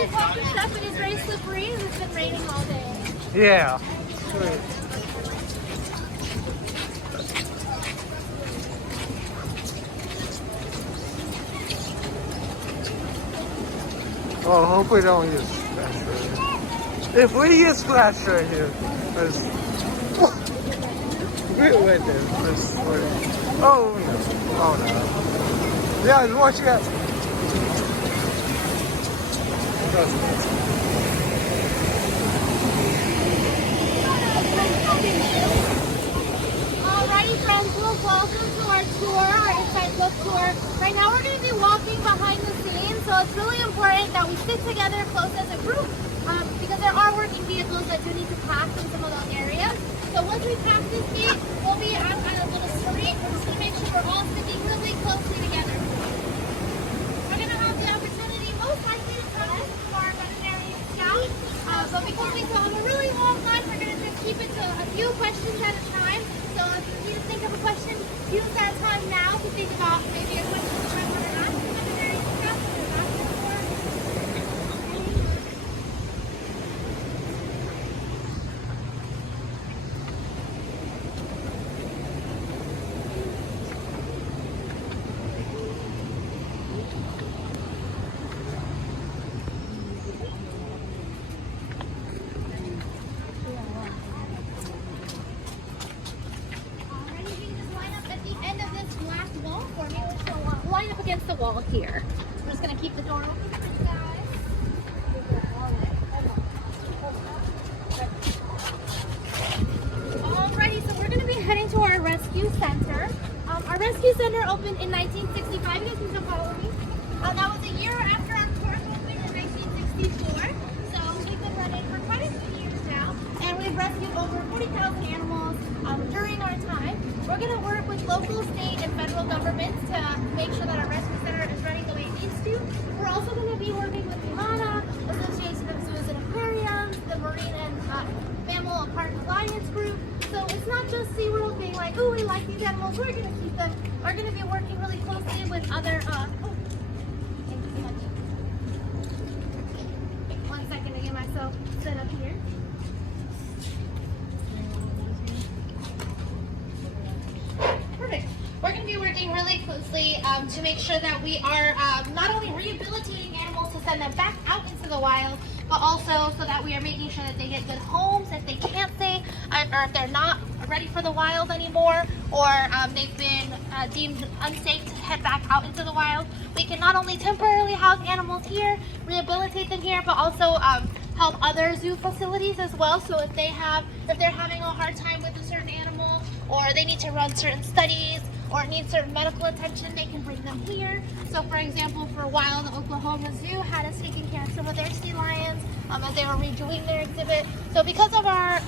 Please walk your step. It is very slippery and it's been raining all day. Yeah. Sweet. Oh, hope we don't get splashed right here. If we get splashed right here, there's... we went there. Oh no. Oh no. Yeah, watch out. Alrighty friends, well, welcome to our tour, our inside book tour. Right now we're going to be walking behind the scenes, so it's really important that we sit together close as a group because there are working vehicles that do need to pass in some of those areas. So once we pass this gate, we'll be on a little street. We're just going to make sure we're all sitting really closely together. We're going to have the opportunity most likely to talk to our veterinary scout, but because we still have a really long line, we're going to just keep it to a few questions at a time. So if you need to think of a question, use that time now to think about maybe a question you might want to ask the veterinary scout or ask them for. Line up against the wall here. We're just going to keep the door open for you guys. Alrighty, so we're going to be heading to our rescue center. Our rescue center opened in 1965. You guys can come follow me. That was a year after our park opened in 1964. So we've been running for quite a few years now. And we've rescued over 40,000 animals during our time. We're going to work with local, state, and federal governments to make sure that our rescue center is running the way it needs to. We're also going to be working with the HANA, Association of Zoos and Aquariums, the Marine and Mammal Park Alliance Group. So it's not just SeaWorld being like, oh, we like these animals, we're going to keep them. We're going to be working really closely with other, thank you so much. Wait 1 second to get myself set up here. Perfect. We're going to be working really closely to make sure that we are not only rehabilitating animals to send them back out into the wild, but also so that we are making sure that they get good homes if they can't stay, or if they're not ready for the wild anymore, or they've been deemed unsafe to head back out into the wild. We can not only temporarily house animals here, rehabilitate them here, but also help other zoo facilities as well. So if they're having a hard time with a certain animal, or they need to run certain studies, or need certain medical attention, they can bring them here. So for example, for a while, the Oklahoma Zoo had us taking care of some of their sea lions as they were redoing their exhibit. So because of our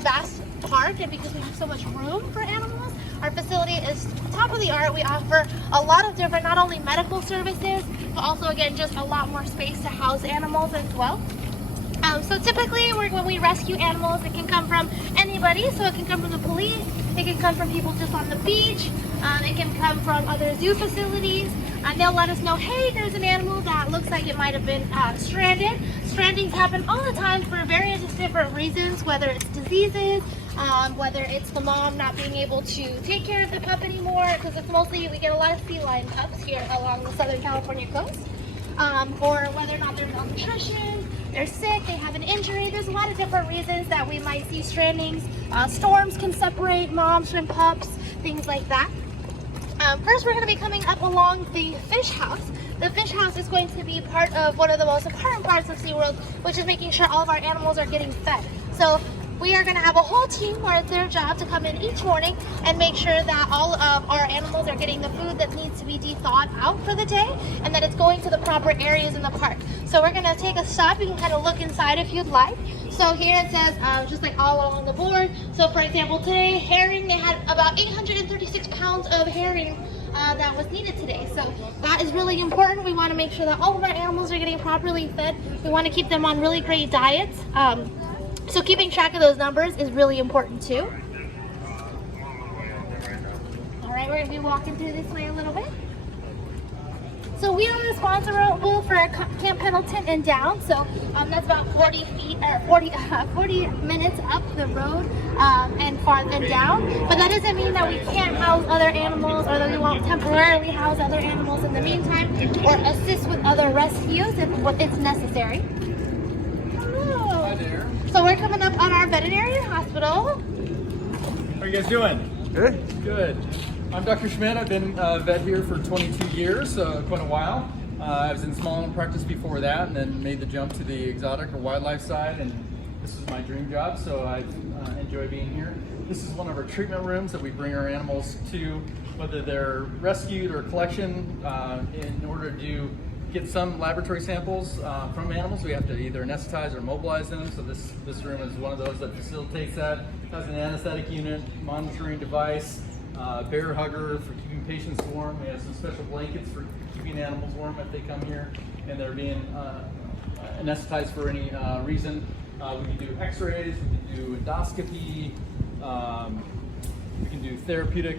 vast park and because we have so much room for animals, our facility is top of the art. We offer a lot of different, not only medical services, but also again, just a lot more space to house animals as well. So typically when we rescue animals, it can come from anybody. So it can come from the police, it can come from people just on the beach, it can come from other zoo facilities. They'll let us know, hey, there's an animal that looks like it might have been stranded. Strandings happen all the time for various different reasons, whether it's diseases, whether it's the mom not being able to take care of the pup anymore, because it's mostly, we get a lot of sea lion pups here along the Southern California coast, or whether or not there's malnutrition, they're sick, they have an injury. There's a lot of different reasons that we might see strandings. Storms can separate moms from pups, things like that. First, we're going to be coming up along the fish house. The fish house is going to be part of one of the most important parts of SeaWorld, which is making sure all of our animals are getting fed. So we are going to have a whole team where it's their job to come in each morning and make sure that all of our animals are getting the food that needs to be de-thawed out for the day, and that it's going to the proper areas in the park. So we're going to take a stop. You can kind of look inside if you'd like. So here it says, just like all along the board. So for example, today, herring, they had about 836 pounds of herring that was needed today. So that is really important. We want to make sure that all of our animals are getting properly fed. We want to keep them on really great diets. So keeping track of those numbers is really important too. All right, we're going to be walking through this way a little bit. So we are responsible for Camp Pet Hamilton and down, so that's about 40 feet or 40 minutes up the road and farther down. But that doesn't mean that we can't house other animals or that we won't temporarily house other animals in the meantime or assist with other rescues if it's necessary. Hello. Hi there. So we're coming up on our veterinary hospital. How are you guys doing? Good. Good. I'm Dr. Schmidt. I've been a vet here for 22 years, quite a while. I was in small animal practice before that and then made the jump to the exotic or wildlife side, and this is my dream job, so I enjoy being here. This is one of our treatment rooms that we bring our animals to, whether they're rescued or collection. In order to get some laboratory samples from animals, we have to either anesthetize or mobilize them, so this room is one of those that facilitates that. It has an anesthetic unit, monitoring device, bear hugger for keeping patients warm. We have some special blankets for keeping animals warm if they come here and they're being anesthetized for any reason. We can do x-rays, we can do endoscopy, we can do therapeutic,